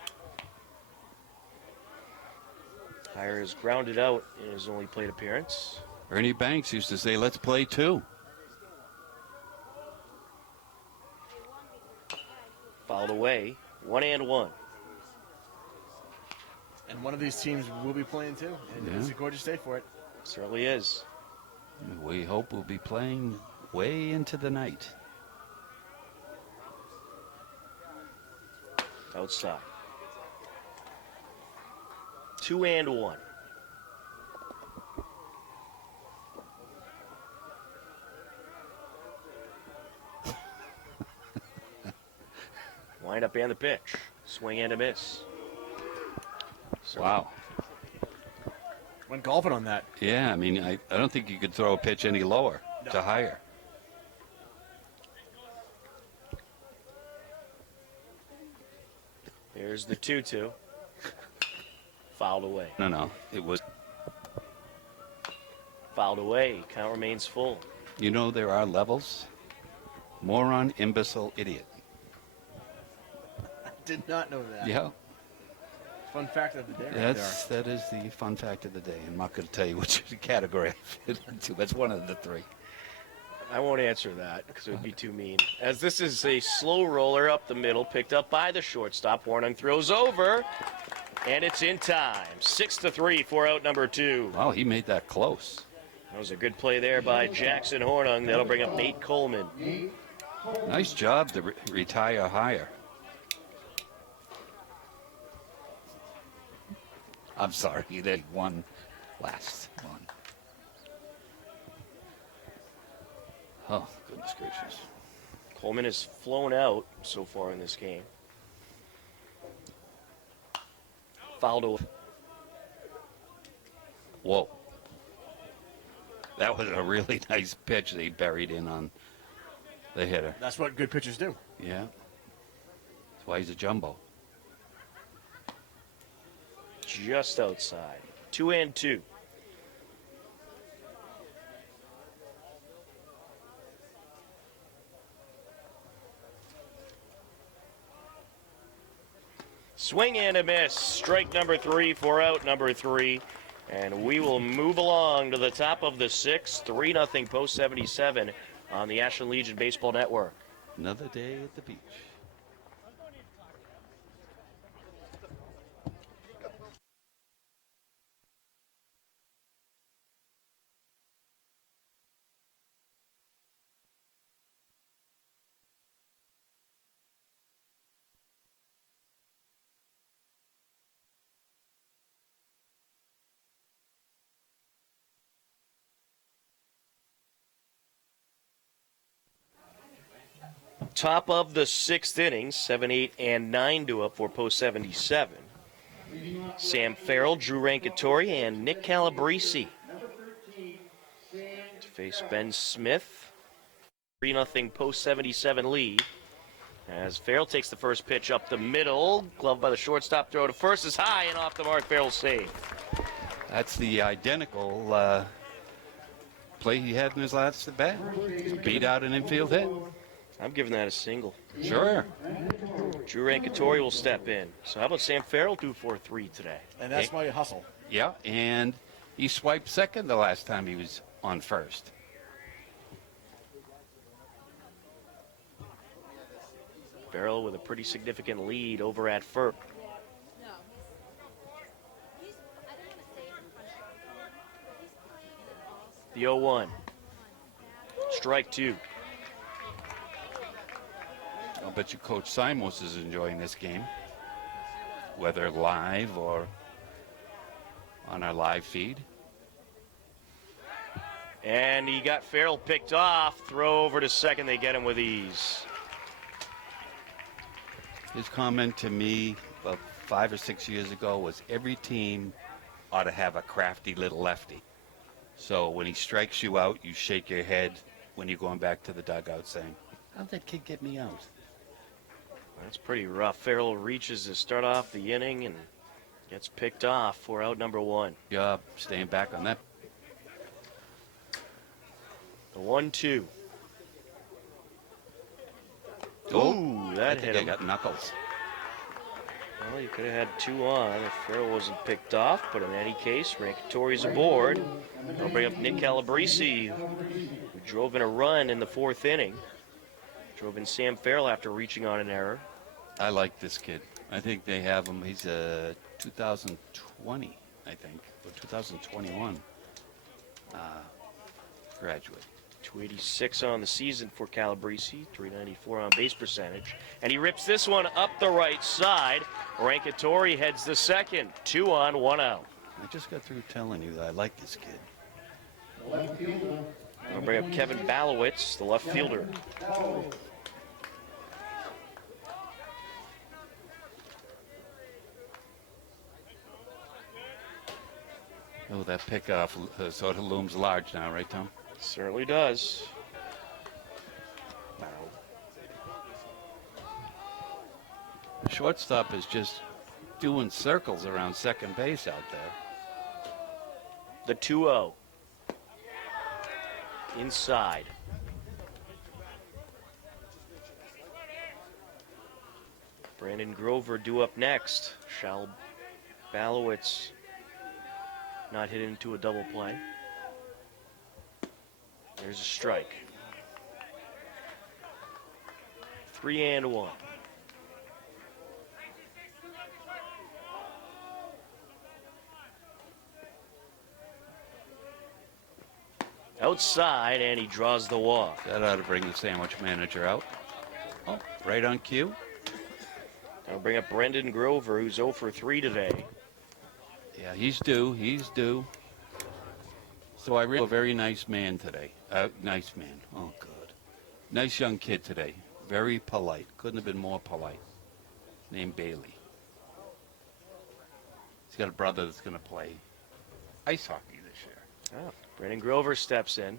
Hayer is grounded out in his only plate appearance. Ernie Banks used to say, let's play two. Fouled away, 1-1. And one of these teams will be playing too. And Yeah. it's a gorgeous day for it. Certainly is. We hope we'll be playing way into the night. Outside. 2-1. Wind up and the pitch. Swing and a miss. So Wow. Went golfing on that. Yeah, I mean, I don't think you could throw a pitch any lower to higher. There's the 2-2. Fouled away. No, it was. Fouled away. Count remains full. You know there are levels. Moron, imbecile, idiot. Did not know that. Yeah, Fun fact of the day right that is the fun fact of the day. I'm not going to tell you which category I fit into. That's one of the three. I won't answer that because it would be too mean. As this is a slow roller up the middle, picked up by the shortstop. Hornung throws over, and it's in time. 6-3 for out number 2. Wow, he made that close. That was a good play there by Jackson Hornung. That'll bring up Nate Coleman. Nice job to retire higher. I'm sorry, they won last one. Oh, goodness gracious. Coleman has flown out so far in this game. Fouled away. Whoa. That was a really nice pitch they buried in on the hitter. That's what good pitchers do. Yeah. That's why he's a jumbo. Just outside. 2-2. Swing and a miss. Strike number 3 for out number 3. And we will move along to the top of the 6th. 3-0 Post 77 on the Ashland Legion Baseball Network. Another day at the beach. Top of the 6th inning, 7, 8, and 9 due up for Post 77. Sam Farrell, Drew Rankatori, and Nick Calabrese to face Ben Smith. 3-0 Post 77 lead. As Farrell takes the first pitch up the middle, gloved by the shortstop, throw to first is high and off the mark. Farrell safe. That's the identical play he had in his last at bat. Beat out an infield hit. I'm giving that a single. Sure. Drew Rankatori will step in. So how about Sam Farrell do 4-3 today? And that's my hustle. Yeah, and he swiped second the last time he was on first. Farrell with a pretty significant lead over at first. The 0-1. Strike two. I'll bet you Coach Simos is enjoying this game, whether live or on our live feed. And he got Farrell picked off. Throw over to second. They get him with ease. His comment to me about 5 or 6 years ago was every team ought to have a crafty little lefty. So when he strikes you out, you shake your head when you're going back to the dugout saying, how'd that kid get me out? That's pretty rough. Farrell reaches to start off the inning and gets picked off for out number one. Job staying back on that. The 1-2. Oh, Ooh, I that think hit I him. got knuckles. Well, you could have had two on if Farrell wasn't picked off, but in any case, Rankatori's aboard. They'll bring up Nick Calabrese, who drove in a run in the fourth inning. Drove in Sam Farrell after reaching on an error. I like this kid. I think they have him. He's a 2020, I think, or 2021 graduate. 286 on the season for Calabrese, 394 on base percentage. And he rips this one up the right side. Rankatori heads the second, 2 on, 1 out. I just got through telling you that I like this kid. Left fielder. I'll bring up Kevin Balowitz, the left fielder. Oh, that pickoff sort of looms large now, right, Tom? Certainly does. Shortstop is just doing circles around second base out there. The 2-0. Inside. Brandon Grover due up next. Shall Balowitz not hit into a double play? There's a strike. 3-1. Outside, and he draws the walk. That ought to bring the sandwich manager out. Oh, right on cue. I'll bring up Brendan Grover, who's 0 for 3 today. Yeah, he's due. He's due. So I really a very nice man today. Nice man. Oh, good. Nice young kid today. Very polite. Couldn't have been more polite. Named Bailey. He's got a brother that's going to play ice hockey this year. Oh, Brendan Grover steps in.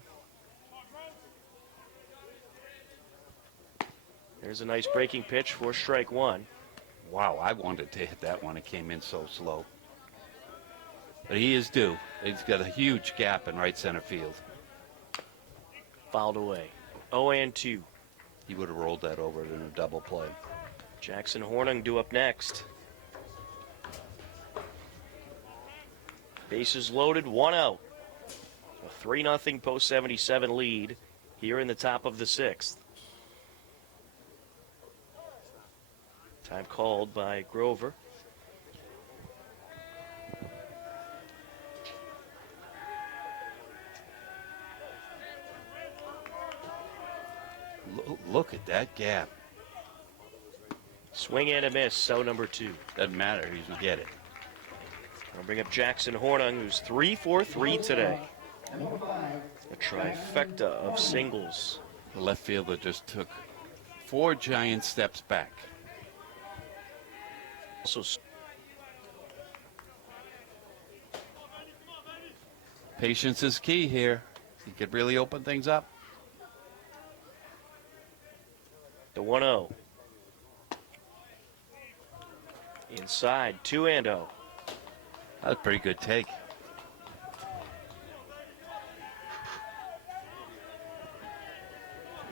There's a nice breaking pitch for strike one. Wow, I wanted to hit that one. It came in so slow. But he is due. He's got a huge gap in right center field. Fouled away. 0-2. He would have rolled that over in a double play. Jackson Hornung due up next. Bases loaded, 1 out. A 3-0 post 77 lead here in the top of the 6th. Time called by Grover. Look at that gap. Swing and a miss, out number 2. Doesn't matter. He's not get it. I'll bring up Jackson Hornung, who's 3 for 3 today. A trifecta of singles. The left fielder just took 4 giant steps back. Also, Patience is key here. He could really open things up. the 1-0. Inside, 2-0. That's a pretty good take.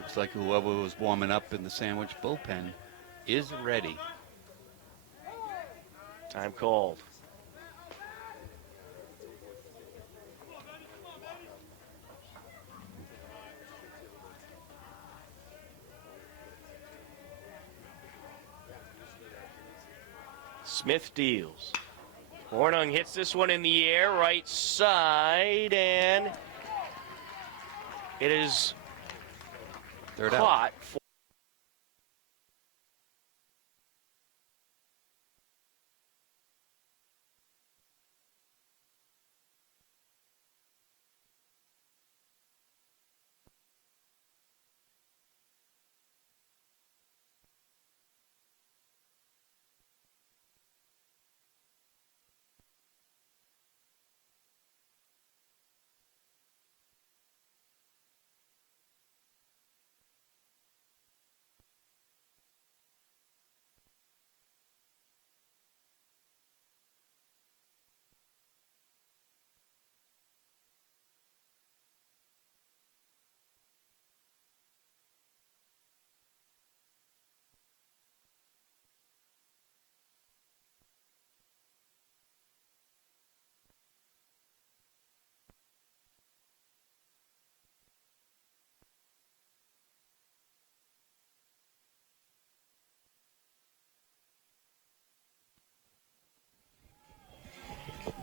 Looks like whoever was warming up in the Sandwich bullpen is ready. Time called. Smith deals. Hornung hits this one in the air, right side, and it is Third out. caught.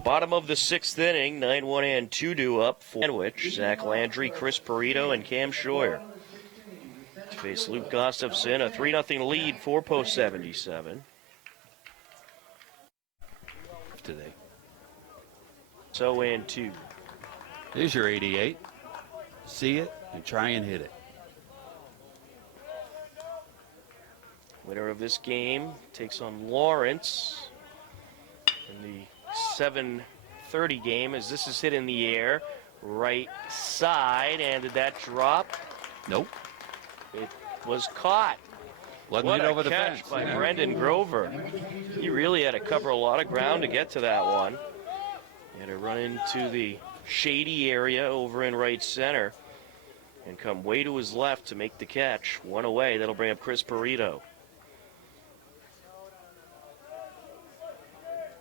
Bottom of the sixth inning, 9-1 and 2-2 up for Sandwich. Zach Landry, Chris Perito, and Cam Scheuer to face Luke Gustafson, a 3-0 lead for Post 77. Today. So and 2. Here's your 88. See it and try and hit it. Winner of this game takes on Lawrence in the 7:30 game as this is hit in the air. Right side, and did that drop? Nope. It was caught. Wasn't What hit a over the catch fence. by Yeah. Brendan Grover. He really had to cover a lot of ground to get to that one. He had to run into the shady area over in right center and come way to his left to make the catch. One away. That'll bring up Chris Perito.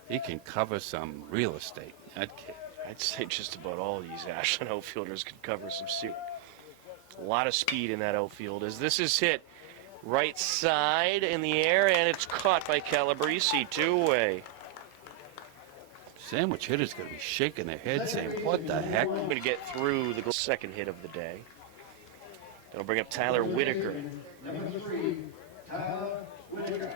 He can cover some real estate. That kid. I'd say just about all these Ashland outfielders can cover some suit. A lot of speed in that outfield as this is hit right side in the air, and it's caught by Calabrese, 2-away. Sandwich hitters going to be shaking their heads saying, what the heck? I'm going to get through the second hit of the day. That'll bring up Tyler Whitaker. Number 3, Tyler Whitaker.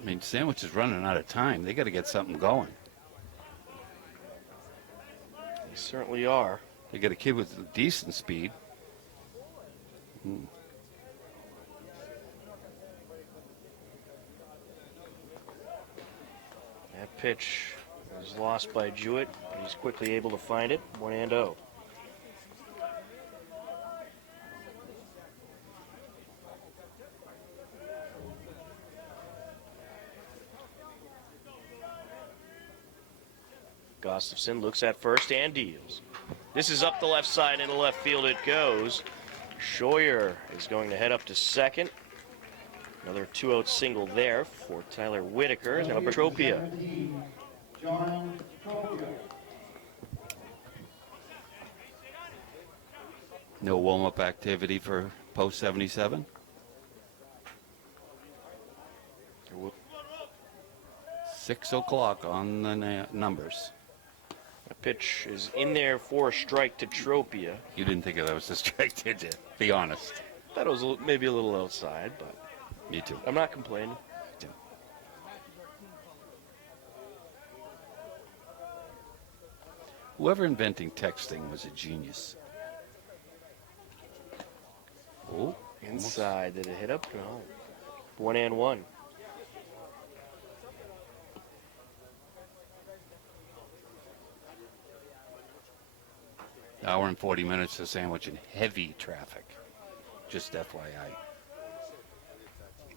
I mean, Sandwich is running out of time. They got to get something going. They certainly are. They got a kid with decent speed. That pitch was lost by Jewett, but he's quickly able to find it. 1-0. Gustafson looks at first and deals. This is up the left side, into left field it goes. Scheuer is going to head up to second. Another 2-out single there for Tyler Whitaker. Now Tropia. 17, John Tropia. No warm-up activity for post 77. 6 o'clock on the numbers. The pitch is in there for a strike to Tropia. You didn't think that was a strike, did you? Be honest. Thought it was maybe a little outside, but Me too. I'm not complaining. Whoever inventing texting was a genius. Oh, Inside, did it hit up? No. 1-1. hour and 40 minutes to Sandwich in heavy traffic. Just FYI.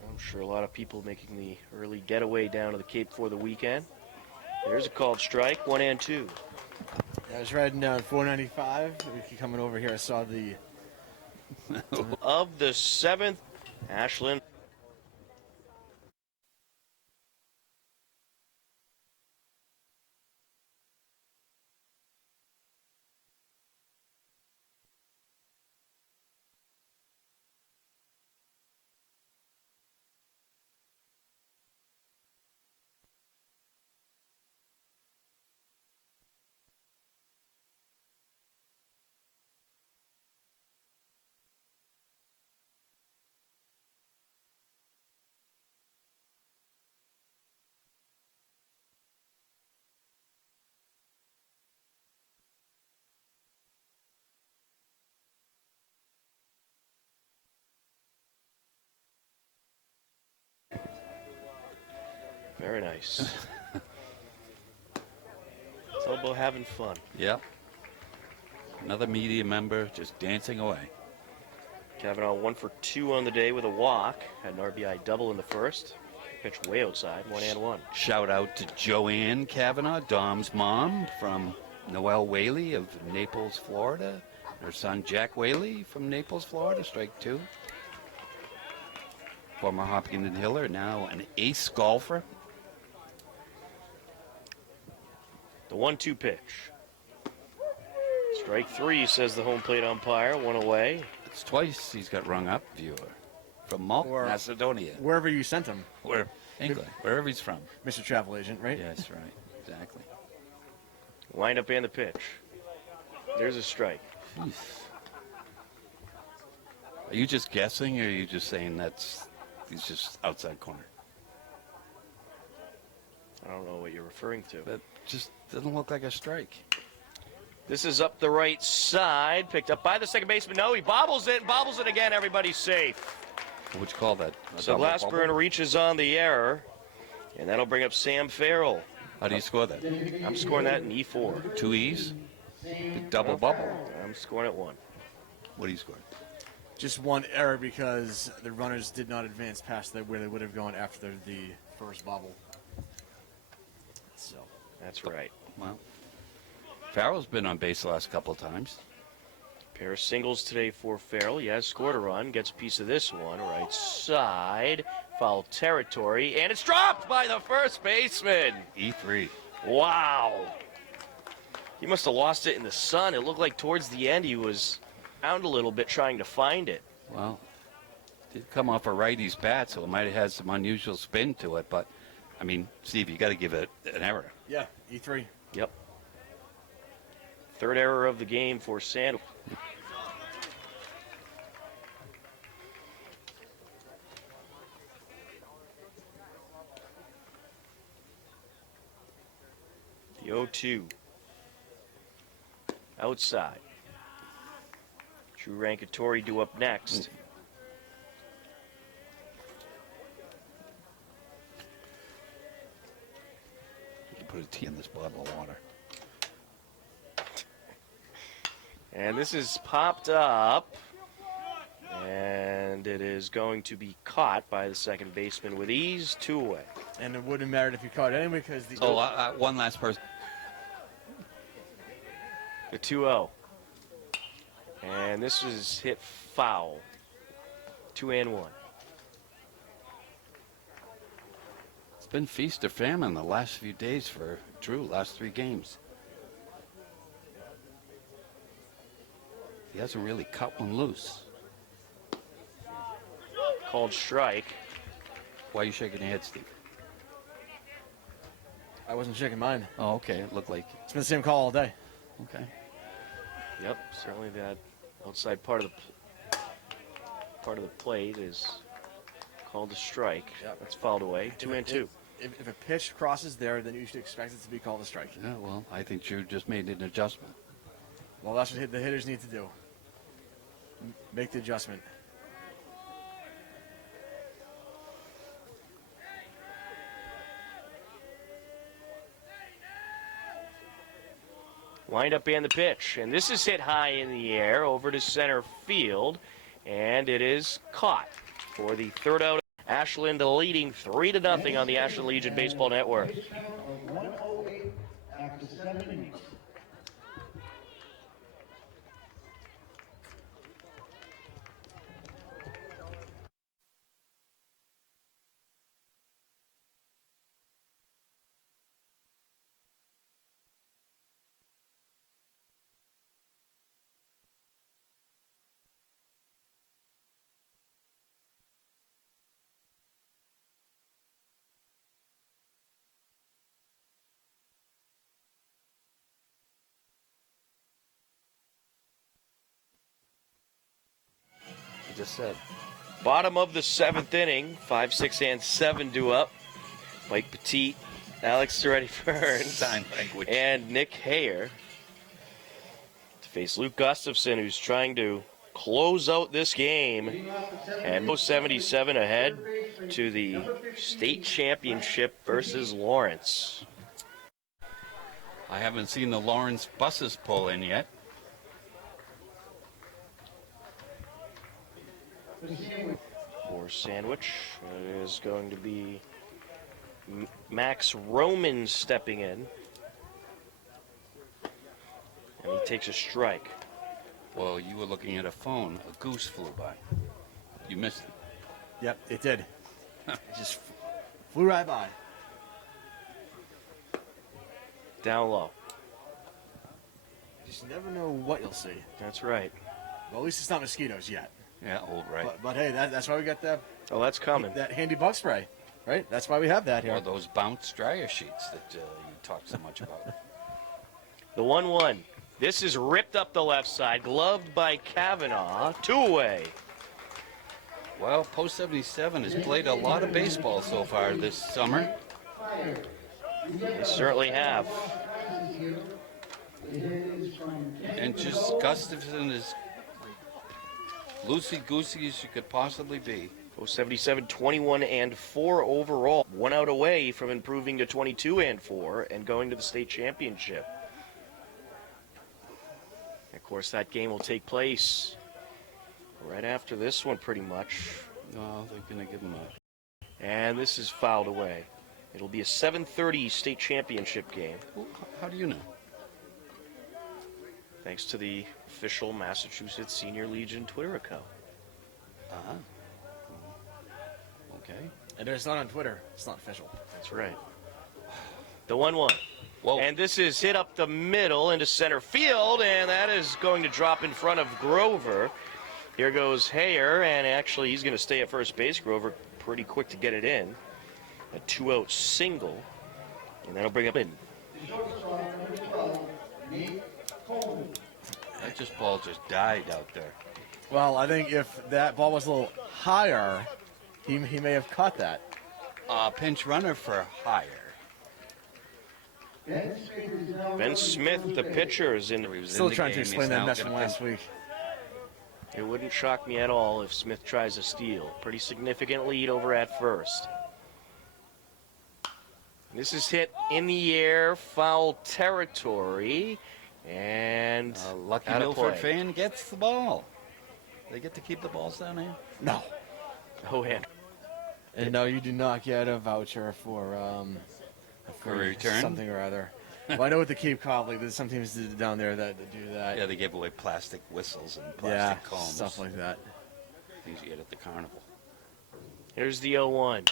I'm sure a lot of people making the early getaway down to the Cape for the weekend. There's a called strike, 1-2. I was riding down 495. Coming over here, I saw the Of the 7th, Ashland. Very nice. It's all about having fun. Yep. Another media member just dancing away. Kavanaugh 1 for 2 on the day with a walk. Had an RBI double in the first. Pitched way outside, 1-1. Shout out to Joanne Kavanaugh, Dom's mom, from Noel Whaley of Naples, Florida. Her son Jack Whaley from Naples, Florida, strike 2. Former Hopkins Hiller, now an ace golfer. The 1-2 pitch. Strike 3, says the home plate umpire. 1 away. It's twice he's got rung up, viewer. From Malta, Or- Macedonia. wherever you sent him, Where? England, wherever he's from. Mr. Travel Agent, right? Yes, right. Exactly. Wind up and the pitch. There's a strike. Jeez. Are you just guessing, or are you just saying he's just outside corner? I don't know what you're referring to. That just doesn't look like a strike. This is up the right side. Picked up by the second baseman. No, he bobbles it again. Everybody's safe. What'd you call that? A So double Glassburn bubble? reaches on the error, and that'll bring up Sam Farrell. How do you score that? I'm scoring that in E4. 2 E's? Big double bubble. I'm scoring at 1. What do you score? Just one error because the runners did not advance past where they would have gone after the first bobble. So That's right. Well, Farrell's been on base the last couple of times. Pair of singles today for Farrell. He has scored a run. Gets a piece of this one. Right side. Foul territory. And it's dropped by the first baseman. E3. Wow. He must have lost it in the sun. It looked like towards the end he was out a little bit trying to find it. Well, did come off a righty's bat, so it might have had some unusual spin to it. But, I mean, Steve, you got to give it an error. yeah, E3. Yep. Third error of the game for Sand. The 0-2. Outside. Drew Rankatori due up next. You can put a T in this bottle of water. And this is popped up. And it is going to be caught by the second baseman with ease. 2 away. And it wouldn't matter if you caught it anyway because the So, one last person. The 2-0. And this is hit foul. 2-1. It's been feast or famine the last few days for Drew, last 3 games. He hasn't really cut one loose. Called strike. Why are you shaking your head, Steve? I wasn't shaking mine. Oh, okay. It looked like. It's been the same call all day. Okay. Yep, certainly that outside part of the plate is called a strike. Yep. That's fouled away. 2-2. If a pitch crosses there, then you should expect it to be called a strike. Yeah, well, I think Drew just made an adjustment. Well, that's what the hitters need to do. Make the adjustment. Wind up and the pitch. And this is hit high in the air over to center field. And it is caught for the third out. Ashland leading 3-0 on the Ashland Legion Baseball Network. 108 after 7 innings. just said. Bottom of the 7th inning, 5, 6, and 7 due up. Mike Petit, Alex Burns, Sign language. and Nick Hayer to face Luke Gustafson, who's trying to close out this game. And 77 ahead to the state championship versus Lawrence. I haven't seen the Lawrence buses pull in yet. For Sandwich, it is going to be Max Roman stepping in. And he takes a strike. Well, you were looking at a phone. A goose flew by. You missed it. Yep, it did. It just flew right by. Down low. You just never know what you'll see. That's right. Well, at least it's not mosquitoes yet. Yeah, old right. But hey, that's why we got that Oh, that's coming. handy bug spray, right? That's why we have that here. Or those bounce dryer sheets that you talk so much about. The 1-1. This is ripped up the left side, gloved by Kavanaugh. 2 away. Well, Post 77 has played a lot of baseball so far this summer. They certainly have. And just Gustafson is loosey-goosey as you could possibly be. 77, 21 and 4 overall. 1 out away from improving to 22 and 4 and going to the state championship. Of course, that game will take place right after this one, pretty much. No, they're going to give him a... And this is fouled away. It'll be a 7:30 state championship game, Well, how do you know? thanks to the official Massachusetts Senior Legion Twitter account. Uh-huh. Okay. And it's not on Twitter. It's not official. That's right. The 1-1. Whoa. And this is hit up the middle into center field, and that is going to drop in front of Grover. Here goes Hayer, and actually he's going to stay at first base. Grover pretty quick to get it in. A 2-out single, and that'll bring him in. That ball just died out there. Well, I think if that ball was a little higher, he may have caught that. Pinch runner for higher. Ben Smith, the pitcher, is in. He was Still in the trying to game. explain He's that now mess gonna from last pinch. week. It wouldn't shock me at all if Smith tries a steal. Pretty significant lead over at first. This is hit in the air, foul territory, and A lucky out of Milford play. fan gets the ball. They get to keep the balls down here? No. Oh, and And no, you do not get a voucher for For a return? something or other. Well, I know with the Cape Cod League, there's some teams down there that do that. Yeah, they gave away plastic whistles and Yeah, plastic combs. stuff like that. Things you get at the carnival. here's the 0-1.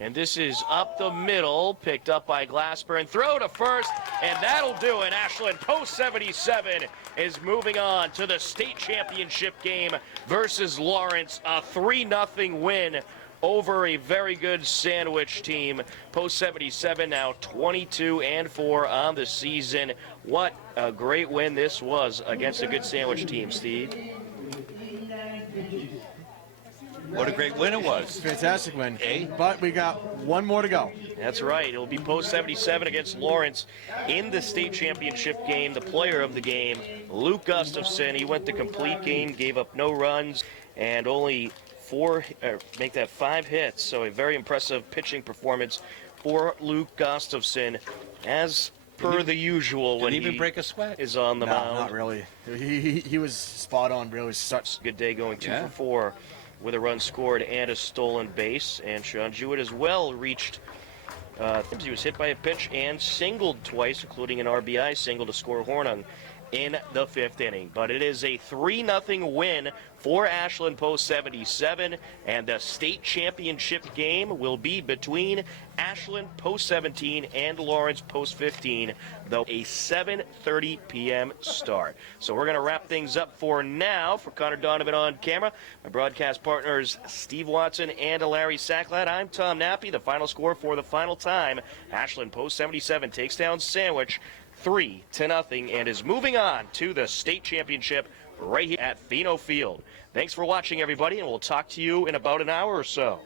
And this is up the middle, picked up by Glassburn. Throw to first, and that'll do it. Ashland Post 77 is moving on to the state championship game versus Lawrence. A 3-0 win over a very good Sandwich team. Post 77 now 22 and 4 on the season. What a great win this was against a good Sandwich team, Steve. What a great win it was. Fantastic win. Eh? But we got one more to go. That's right. It'll be Post 77 against Lawrence in the state championship game. The player of the game, Luke Gustafson. He went the complete game, gave up no runs, and only 5 hits. So a very impressive pitching performance for Luke Gustafson, as per the usual when Didn't even he break a sweat. is on the No, mound. not really. He was spot on. Really such. Good day going 2 Yeah. for 4 with a run scored and a stolen base. And Sean Jewett as well reached. He was hit by a pitch and singled twice, including an RBI single to score Hornung in the 5th inning. But it is a 3-0 win for Ashland Post 77, and the state championship game will be between Ashland Post 17 and Lawrence Post 15, though a 7:30 p.m. start. So we're going to wrap things up for now. For Connor Donovan on camera, my broadcast partners Steve Watson and Larry Sacklat, I'm Tom Nappy. The final score for the final time, Ashland Post 77 takes down Sandwich 3-0 and is moving on to the state championship right here at Pheno Field. Thanks for watching, everybody, and we'll talk to you in about an hour or so.